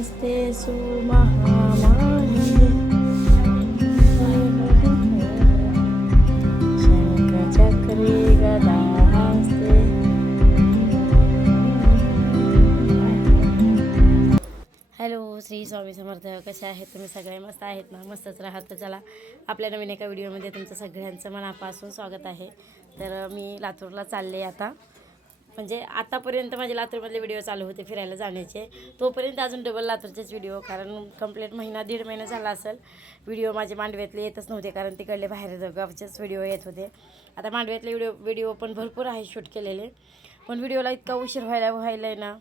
हस्ते सुमहामाये शंख चक्री गदा हस्ते. हॅलो, श्री स्वामी समर्थ. कसे आहेत तुम्ही सगळे? मस्त आहेत ना? मस्तच राहत. तर चला, आपल्या नवीन एका व्हिडिओमध्ये तुमचं सगळ्यांचं मनापासून स्वागत आहे. तर मी लातूरला चालले आता. म्हणजे आतापर्यंत माझे लातूरमधले व्हिडिओ चालू होते फिरायला जाण्याचे, तोपर्यंत अजून डबल लातूरचेच व्हिडिओ. कारण कंप्लीट दीड महिना झाला असेल व्हिडिओ माझे मांडव्यातले येतच नव्हते, कारण तिकडले बाहेर गावचेच व्हिडिओ येत होते. आता मांडव्यातले व्हिडिओ पण भरपूर आहे शूट केलेले, पण व्हिडिओला इतका उशीर व्हायला आहे ना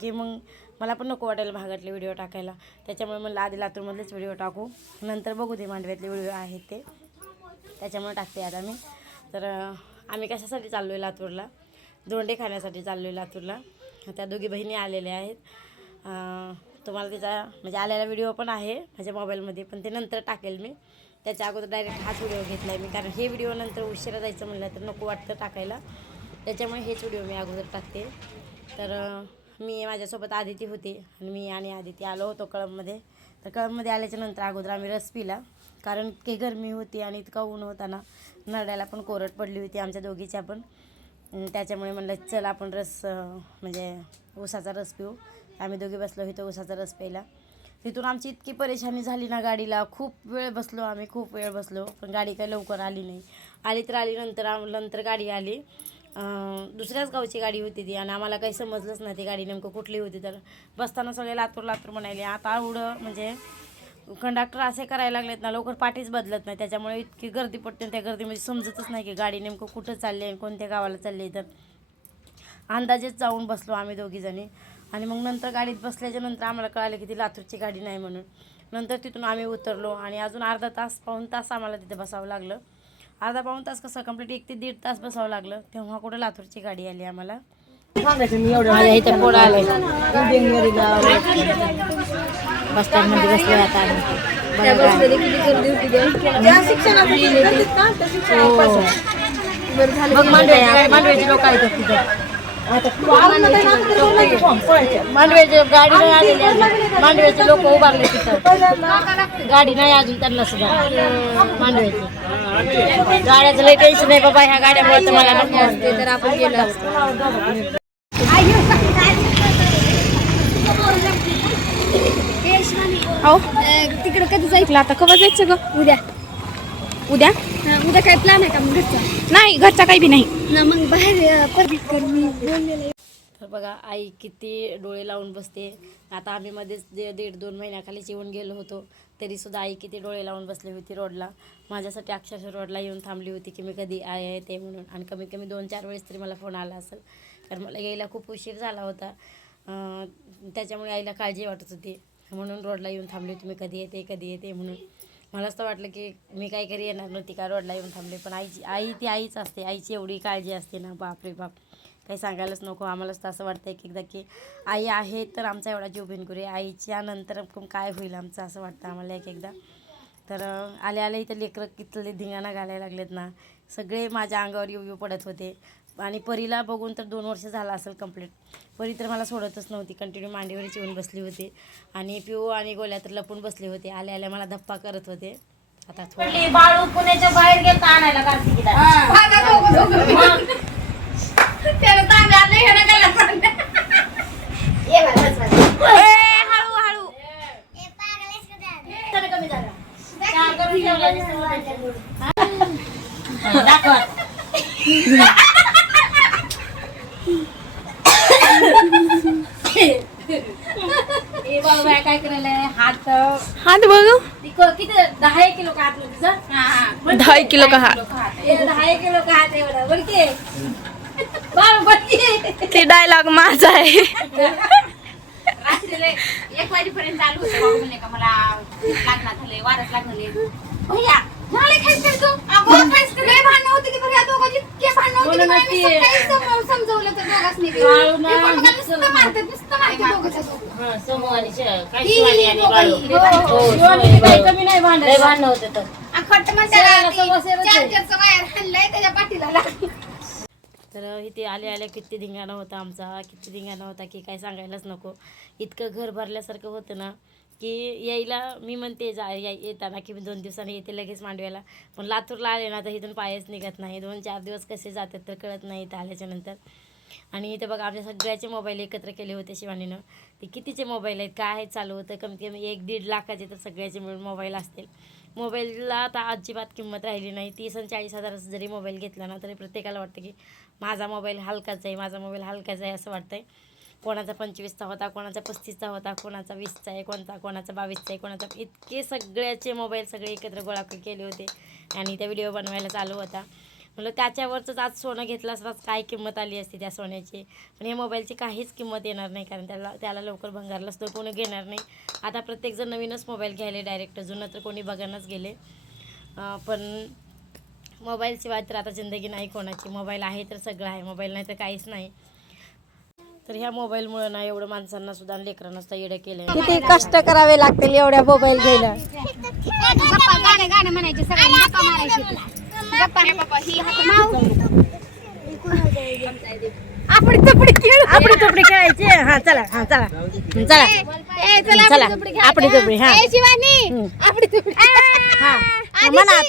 की मग मला पण नको वाटायला भागातले व्हिडिओ टाकायला. त्याच्यामुळे मला आधी लातूरमधलेच व्हिडिओ टाकू, नंतर बघू ते मांडव्यातले व्हिडिओ आहेत ते, त्याच्यामुळे टाकते आता मी. तर आम्ही कशासाठी चाललो आहे लातूरला? दोंडे खाण्यासाठी चाललो आहे लातूरला. त्या दोघी बहिणी आलेल्या आहेत. तुम्हाला तिचा म्हणजे आलेला व्हिडिओ पण आहे माझ्या मोबाईलमध्ये, पण ते नंतर टाकेल मी. त्याच्या अगोदर डायरेक्ट हाच व्हिडिओ घेतला आहे मी, कारण हे व्हिडिओ नंतर उशिरा जायचं म्हणलं तर नको वाटतं टाकायला, त्याच्यामुळे हेच व्हिडिओ मी अगोदर टाकते. तर मी माझ्यासोबत आदिती होती, आणि मी आणि आदिती आलो होतो कळंबमध्ये. तर कळंबमध्ये आल्याच्या नंतर अगोदर आम्ही रस पिला, कारण इतकी गरमी होती आणि इतका ऊन होता ना, नरड्याला पण कोरड पडली होती आमच्या दोघीच्या पण. त्याच्यामुळे म्हणलं चल आपण रस म्हणजे ऊसाचा रस पिऊ. आम्ही दोघी बसलो होतो ऊसाचा रस प्यायला. तिथून आमची इतकी परेशानी झाली ना गाडीला, खूप वेळ बसलो आम्ही, खूप वेळ बसलो, पण गाडी काही लवकर आली नाही. आली तर आली, नंतर गाडी आली. दुसऱ्याच गावची गाडी होती ती, आणि आम्हाला काही समजलंच नाही ती गाडी नेमकं कुठली होती. तर बसताना सगळे लातूर म्हणाले. आता एवढं म्हणजे कंडक्टर असे करायला लागलेत ना, लवकर पाठीच बदलत नाही, त्याच्यामुळे इतकी गर्दी पडते. त्या गर्दीमध्ये समजतच नाही की गाडी नेमकं कुठं चालली आहे, कोणत्या गावाला चालली आहे. तर अंदाजेच जाऊन बसलो आम्ही दोघीजणी, आणि मग नंतर गाडीत बसल्याच्या नंतर आम्हाला कळालं की ती लातूरची गाडी नाही म्हणून. नंतर तिथून आम्ही उतरलो, आणि अजून पाऊण तास आम्हाला तिथे बसावं लागलं. पाऊण तास कसं कंप्लीट 1 ते 1.5 तास बसावं लागलं. तेव्हा कुठं लातूरची गाडी आली आम्हाला. माझ्या इथं पोळा आलं बस स्टँडमध्ये बसलो आता आम्ही. मग मांडव्याचे लोक आहेत तिथं. मांडव्याचे गाडी नाही आलेली, मांडव्याचे लोक उभारले तिथं. गाडी नाही अजून त्यांना सुद्धा. मांडव्याचे गाड्याचं लई टेन्शन आहे बाबा, ह्या गाड्यामुळे तर मला नको असते. तर आपण गेलो असतो. हो, तिकडं कधी जायचं? आता कवा जायचं ग? उद्या. उद्या काय प्लॅन आहे का मग घरचा? नाही, घरचा काही बी नाही ना. मग बाहेर तर बघा आई किती डोळे लावून बसते. आता आम्ही मध्येच 1.5-2 महिन्याखाली येऊन गेलो होतो, तरीसुद्धा आई किती डोळे लावून बसली होती रोडला. माझ्यासाठी अक्षरशः रोडला येऊन थांबली होती की मी कधी येते म्हणून. आणि कमीत कमी 2-4 वेळेस तरी मला फोन आला असेल, कारण मला यायला खूप उशीर झाला होता. त्याच्यामुळे आईला काळजी वाटत होती, म्हणून रोडला येऊन थांबली होती मी कधी येते म्हणून. मलाच तर वाटलं की मी काही कधी येणार नव्हती का रोडला येऊन थांबले, पण आई ती आईच असते. आईची एवढी काळजी असते ना, बापरे बाप, काही सांगायलाच नको. आम्हालाच तर असं वाटतं एकदा की आई आहे तर आमचा एवढा जीव बिनकुरे, आईच्या नंतर काय होईल आमचं, असं वाटतं आम्हाला एकदा. तर आल्या इथं लेकरं कितले धिंगाणा घालायला लागलेत ना, सगळे माझ्या अंगावर येऊ पडत होते. आणि परीला बघून तर 2 वर्ष झाला असेल कंप्लीट. परी तर मला सोडतच नव्हती, कंटिन्यू मांडीवरच येऊन बसली होती, आणि पिऊ आणि गोल्या तर लपून बसले होते. आल्या मला धप्पा करत होते. आता थोडी बाळू पुण्याच्या बाहेर गेला आणायला कार्तिकीला. काय करायला हात बघू किती 10 किलो का हात तुझा? 10 किलो का हात? 10 किलो का हात एवढा बरके ते डायलॉग माझा आहे. रात्रीला 1 वाजेपर्यंत चालू होतं. बाबू म्हणे का मला लागणार झाले, वारस लागणार भैया झाले खायचं तू. अगं खायचं लय भांडण होते की बघा, दोघांची के भांडण होते की नाही, मी काही समजवलं तर दोघांनी बी. नुसतं मारतात दोघंच. हां, समूह आणि काय शिवानी आणि बाळू. काही कमी नाही भांडण होते. तर खट्ट म्हणजे चार्जरचं वायर हल्लंय त्याच्या पाठीला लागलं. तर इथे आल्या किती धिंगाणा होता आमचा, किती धिंगाणा होता की काय सांगायलाच नको. इतकं घर भरल्यासारखं होतं ना की यायला मी म्हणते येताना की मी 2 दिवसांनी येते लगेच मांडव्याला, पण लातूरला आले ना तर इथून पायच निघत नाही. 2-4 दिवस कसे जातात तर कळत नाही इथं आल्याच्यानंतर. आणि इथे बघा आमच्या सगळ्याचे मोबाईल एकत्र केले होते शिवानीनं. ते कितीचे मोबाईल आहेत, काय चालू होतं, कमीत कमी 1-1.5 लाखाचे तर सगळ्याचे मिळून मोबाईल असतील. मोबाईलला आता अजिबात किंमत राहिली नाही. 30 आणि 40 हजाराचा जरी मोबाईल घेतला ना तरी प्रत्येकाला वाटतं की माझा मोबाईल हलकाच आहे, माझा मोबाईल हलकाच आहे असं वाटतंय. कोणाचा 25चा होता, कोणाचा 35चा होता, कोणाचा 20चा आहे, कोणाचा 22चा आहे, कोणाचा इतके सगळ्याचे मोबाईल सगळे एकत्र गोळा केले होते आणि त्या व्हिडिओ बनवायला चालू होता. म्हणलं त्याच्यावरच आज सोनं घेतलं असतं काय किंमत आली असती त्या सोन्याची. पण या मोबाईलची काहीच किंमत येणार नाही कारण त्याला लवकर भंगारलाच तो कोणी घेणार नाही. आता प्रत्येकजण नवीनच मोबाईल घ्यायला डायरेक्ट, जुनं तर कोणी बघायलाच गेले. पण मोबाईलशिवाय तर आता जिंदगी नाही कोणाची. मोबाईल आहे तर सगळं आहे, मोबाईल नाही तर काहीच नाही. तर ह्या मोबाईलमुळे ना एवढं माणसांना सुद्धा लेकरांना सुद्धा येडं केलं. किती कष्ट करावे लागतील एवढ्या मोबाईल घ्यायला. गाणे म्हणायचे सगळ्यांनी, गप्पा मारायचे. गप्पा रे बाबा, ही हात माऊ. आपण तपडी खेळ, आपली चोपडी खेळायची. हा चला चला आपली चोपडी. हा ए शिवानी, आपली तुपडी. हा म्हणा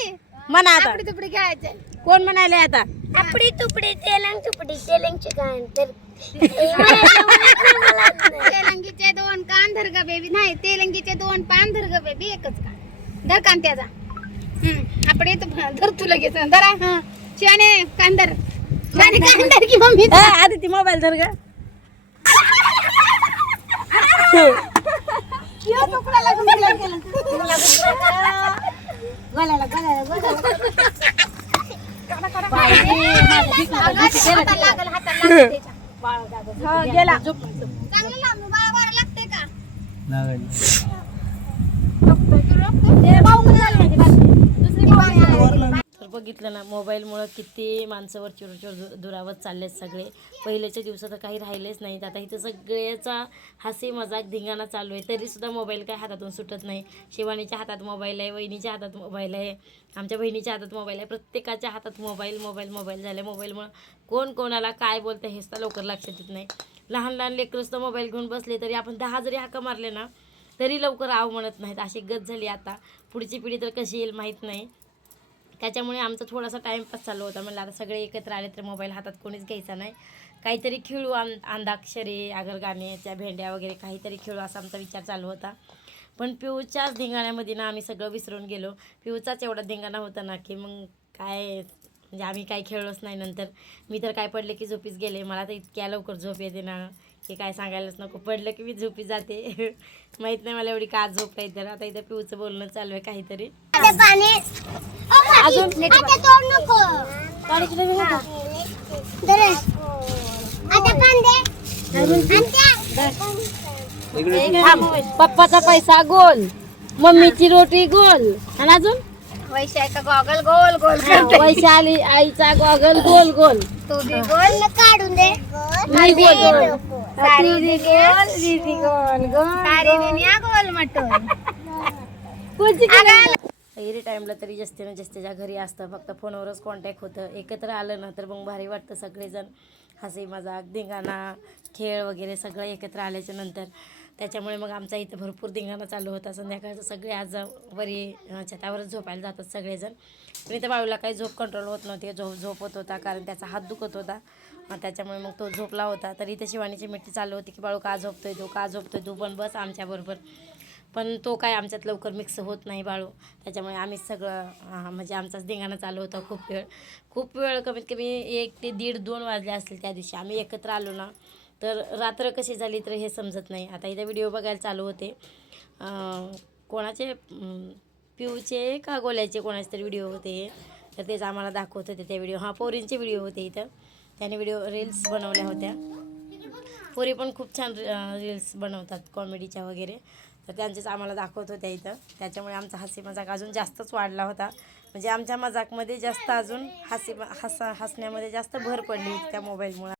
म्हणा आता. आपली तुपडी खेळायचे. कोण म्हणाले आता? आपली तुपडी तेलंगची गाण तर तेलंगीचे 2 कान धर ग बेबी. नाही, तेलंगीचे 2 पान धर ग बेबी, एकच कान धर. कान त्याचा आपडे धर तू लगेच धरा. हा शिवाने कान धर, शिवाने कान धर की मम्मी. आधी ती मोबाईल धर ग. गेला. चांगलं लांब बाळा लागते का? तर बघितलं ना मोबाईलमुळं किती माणसावर चिरचिर दुरावत चाललेत सगळे. पहिलेच्या दिवसात तर काही राहिलेच नाहीत. आता इथं सगळ्याचा हसी मजाक धिंगाणा चालू आहे तरीसुद्धा मोबाईल काय हातातून सुटत नाही. शिवानीच्या हातात मोबाईल आहे, वहिनीच्या हातात मोबाईल आहे, आमच्या बहिणीच्या हातात मोबाईल आहे. प्रत्येकाच्या हातात मोबाईल झाले. मोबाईलमुळं कोण कोणाला काय बोलतं हेच तर लवकर लक्षात येत नाही. लहान लेकरंसुद्धा मोबाईल घेऊन बसले तरी आपण 10 जरी हाका मारले ना तरी लवकर आव म्हणत नाहीत. अशी गत झाली आता. पुढची पिढी तर कशी येईल माहीत नाही. त्याच्यामुळे आमचा थोडासा टाईमपास चालू होता. म्हणलं आता सगळे एकत्र आले तर मोबाईल हातात कोणीच घ्यायचा नाही, काहीतरी खेळू, अंताक्षरी, आगर गाण्याच्या भेंड्या वगैरे काहीतरी खेळू असा आमचा विचार चालू होता. पण पिऊच्याच धिंगाण्यामध्ये ना आम्ही सगळं विसरून गेलो. पिऊचाच एवढा धिंगाणा होता ना की मग काय म्हणजे आम्ही काही खेळलोच नाही. नंतर मी तर काय पडले की झोपीच गेले. मला तर इतक्या लवकर झोप येते ना की काय सांगायलाच नको. पडलं की मी झोपी जाते. माहीत नाही मला एवढी का झोप आहे. तर आता इथं पिऊचं बोलणं चालू आहे काहीतरी. अजून नको पप्पाचा पैसा गोल, मम्मीची रोटी गोल आणि अजून वैशाखा गॉगल गोल गोल. वैशाली आईचा गॉगल गोल गोल. तू बी गोल काढून दे. मी गोल गोल. सारी बी गोल, दीदी गोल गोल, सारी दुनिया गोल मटोल. एरी टाईमला तरी जस्तेच्या घरी असतं, फक्त फोनवरच कॉन्टॅक्ट होतं. एकत्र आलं ना तर मग भारी वाटतं. सगळेजण हसी मजाक धिंगाणा खेळ वगैरे सगळं एकत्र आल्याच्या नंतर. त्याच्यामुळे मग आमचा इथं भरपूर धिंगाणा चालू होता. संध्याकाळचं सगळे आज वरी छतावरच झोपायला जातात सगळेजण. पण इथं बाळूला काही झोप कंट्रोल होत नव्हती, झोपत होता कारण त्याचा हात दुखत होता. त्याच्यामुळे मग तो झोपला होता. तर इथं शिवानीची मिठी चालू होती की बाळू का झोपतोय तू पण बस आमच्याबरोबर. पण तो काय आमच्यात लवकर मिक्स होत नाही बाळू. त्याच्यामुळे आम्ही सगळं म्हणजे आमचाच धिंगाणा चालू होता खूप वेळ कमीत कमी 1 ते 1:30-2 वाजले असतील त्या दिवशी आम्ही एकत्र आलो ना. तर रात्र कशी झाली तर हे समजत नाही. आता इथे व्हिडिओ बघायला चालू होते. कोणाचे पिऊचे का गोल्याचे कोणाचे तरी व्हिडिओ होते. तर तेच आम्हाला दाखवत होते ते व्हिडिओ. पोरींचे व्हिडिओ होते इथं. त्याने रील्स बनवल्या होत्या. पोरी पण खूप छान रील्स बनवतात कॉमेडीच्या वगैरे. तर त्यांचेच आम्हाला दाखवत होत्या इथं. त्याच्यामुळे आमचा हसी मजाक अजून जास्तच वाढला होता. म्हणजे आमच्या मजाकमध्ये जास्त अजून हसण्यामध्ये जास्त भर पडली त्या मोबाईलमुळे.